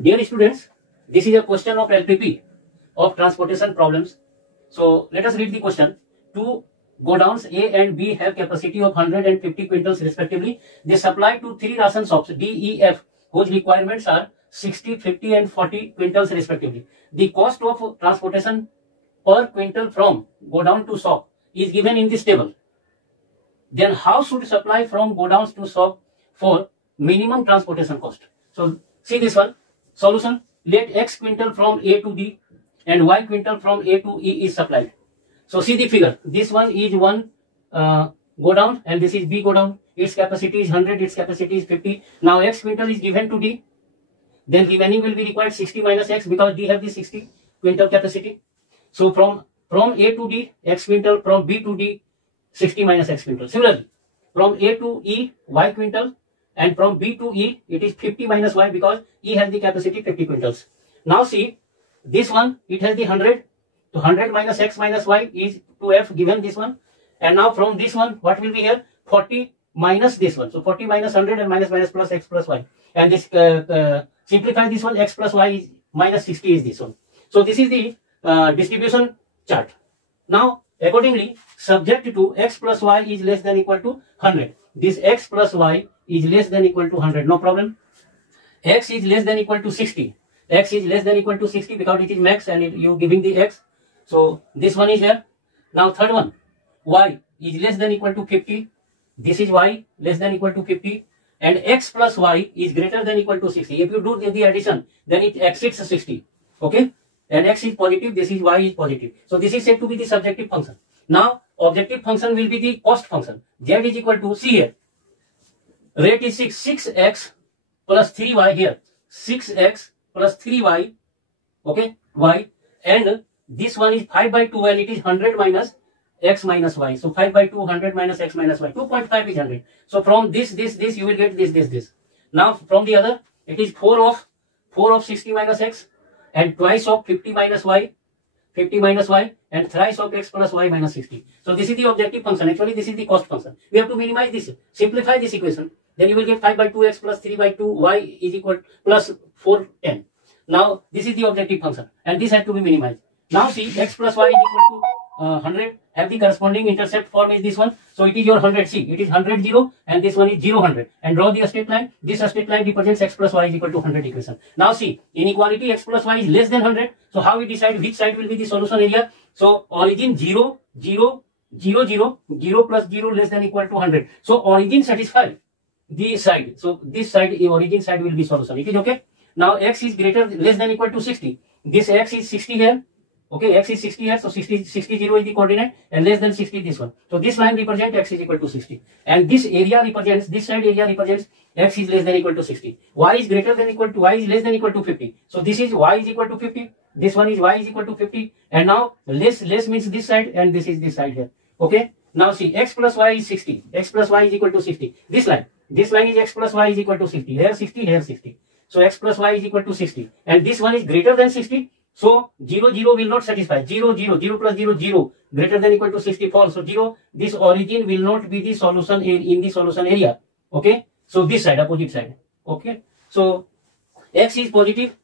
Dear students, this is a question of LPP of transportation problems. So let us read the question. Two godowns A and B have capacity of 150 quintals respectively. They supply to three ration shops D, E, F whose requirements are 60, 50 and 40 quintals respectively. The cost of transportation per quintal from godown to shop is given in this table. Then how should supply from godowns to shop for minimum transportation cost? So see this one. Solution. Let X quintal from A to D and Y quintal from A to E is supplied. So see the figure. This one is one godown and this is B godown. Its capacity is 100, its capacity is 50. Now X quintal is given to D. Then remaining will be required 60 minus X because D have the 60 quintal capacity. So from A to D, X quintal, from B to D, 60 minus X quintal. Similarly, from A to E, Y quintal, and from B to E, it is 50 minus Y because E has the capacity 50 quintals. Now see, this one, it has the 100. So 100 minus X minus Y is to F given this one. And now from this one, what will be here? 40 minus this one. So 40 minus 100 and minus plus X plus Y. And this simplify this one, X plus Y is minus 60 is this one. So this is the distribution chart. Now accordingly, subject to X plus Y is less than equal to 100. This X plus Y is less than equal to 100. No problem. X is less than equal to 60. X is less than equal to 60 because it is max and you giving the X. So this one is here. Now third one, Y is less than equal to 50. This is Y less than equal to 50. And X plus Y is greater than equal to 60. If you do the addition, then it exceeds 60. Okay. And X is positive, this is Y is positive. So this is said to be the subjective function. Now objective function will be the cost function. Z is equal to, see here, rate is 6x plus 3y here. 6x plus 3y, okay, y. And this one is 5 by 2 and it is 100 minus x minus y. So 5 by 2, 100 minus x minus y. 2.5 is 100. So from this, you will get this. Now from the other, it is 4 of 60 minus x. And twice of 50 minus y, and thrice of x plus y minus 60. So this is the objective function. Actually, this is the cost function. We have to minimize this. Simplify this equation. Then you will get 5 by 2x plus 3 by 2 y is equal plus 410. Now this is the objective function, and this has to be minimized. Now see, x plus y is equal to 100. Have the corresponding intercept form is this one. So it is your 100. See, it is 100 0, and this one is 0 100. And draw the straight line. This straight line represents x plus y is equal to 100 equation. Now see, inequality x plus y is less than 100. So how we decide which side will be the solution area? So origin 0 0 0 0 0 plus 0 less than equal to 100. So origin satisfy the side. So this side, origin side will be solution. It is okay. Now x is less than equal to 60. This x is 60 here. Okay, x is 60 here, so 60 0 is the coordinate, and less than 60 this one. So this line represents x is equal to 60, and this area represents, this side area represents x is less than equal to 60. Y is greater than equal to, y is less than equal to 50. So this is y is equal to 50. This one is y is equal to 50, and now less means this side, and this is this side here. Okay. Now see, x plus y is 60. X plus y is equal to 60. This line is x plus y is equal to 60. Here 60, here 60. So x plus y is equal to 60, and this one is greater than 60. So 0 0 will not satisfy. 0 0 0 plus 0 0 greater than equal to 60 false. So 0, this origin will not be the solution in the solution area. Okay. So this side, opposite side. Okay. So x is positive.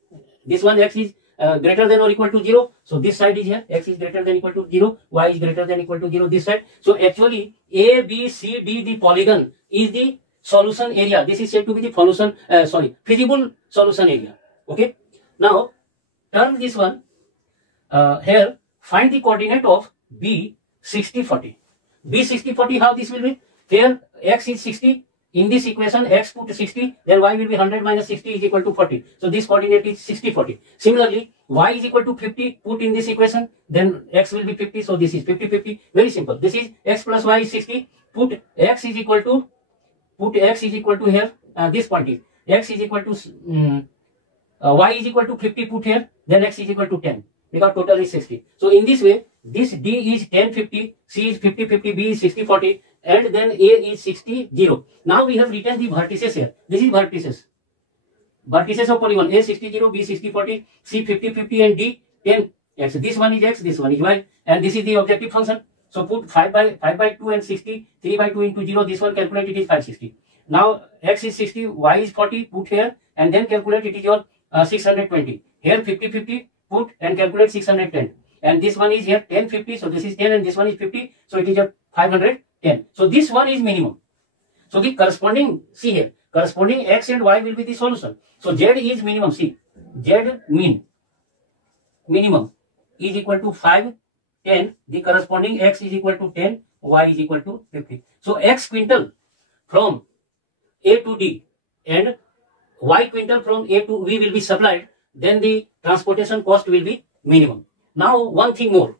This one x is greater than or equal to 0. So this side is here. X is greater than equal to 0. Y is greater than equal to 0. This side. So actually A, B, C, D, the polygon is the solution area. This is said to be the feasible solution area. Okay. Now turn this one here, find the coordinate of B 60 40. B 60 40, how this will be? Here x is 60. In this equation, x put 60, then y will be 100 minus 60 is equal to 40. So this coordinate is 60 40. Similarly, y is equal to 50, put in this equation, then x will be 50. So this is 50 50. Very simple. This is x plus y is 60. Put x is equal to here. This quantity x is equal to y is equal to 50, put here, then x is equal to 10 because total is 60. So in this way, this D is 10 50, C is 50 50, B is 60 40, and then A is 60 0. Now we have written the vertices here. This is vertices of polygon. A 60 0, B 60 40, C 50 50, and D 10 x. This one is x, this one is y, and this is the objective function. So put 5 by 2 and 60, 3 by 2 into 0. This one calculate, it is 560. Now x is 60, y is 40, put here, and then calculate, it is your 620. Here 50-50 put and calculate 610. And this one is here 10-50. So this is 10 and this one is 50. So it is a 510. So this one is minimum. So the corresponding, see here, corresponding x and y will be the solution. So z is minimum. See, z minimum is equal to 5, 10. The corresponding x is equal to 10, y is equal to 50. So x quintal from A to D and y quintal from A to V will be supplied, then the transportation cost will be minimum. Now one thing more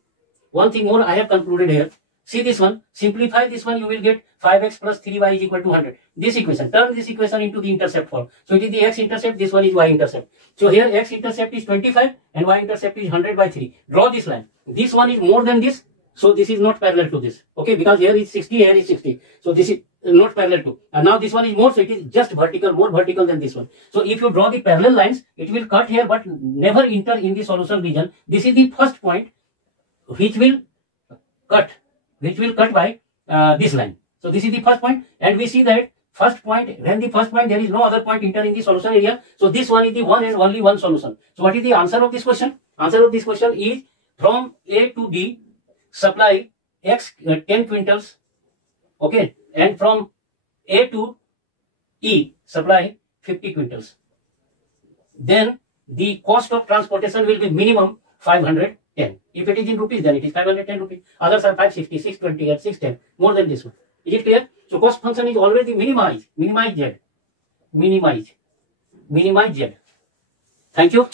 I have concluded here. See this one, simplify this one, you will get 5x plus 3y is equal to 100. This equation, turn this equation into the intercept form. So it is the x intercept, this one is y intercept. So here x intercept is 25 and y intercept is 100 by 3. Draw this line. This one is more than this, so this is not parallel to this. Okay, because here is 60, here is 60. So this is not parallel to. And now this one is more, so it is just vertical, more vertical than this one. So if you draw the parallel lines, it will cut here but never enter in the solution region. This is the first point which will cut by this line. So this is the first point, and we see that first point, when the first point there is no other point enter in the solution area. So this one is the one and only one solution. So what is the answer of this question? Answer of this question is from A to D supply x 10 quintals, okay, and from A to E supply 50 quintals. Then the cost of transportation will be minimum 510. If it is in rupees, then it is 510 rupees. Others are 560, 620, and 610. More than this one. Is it clear? So cost function is always the minimize z. Thank you.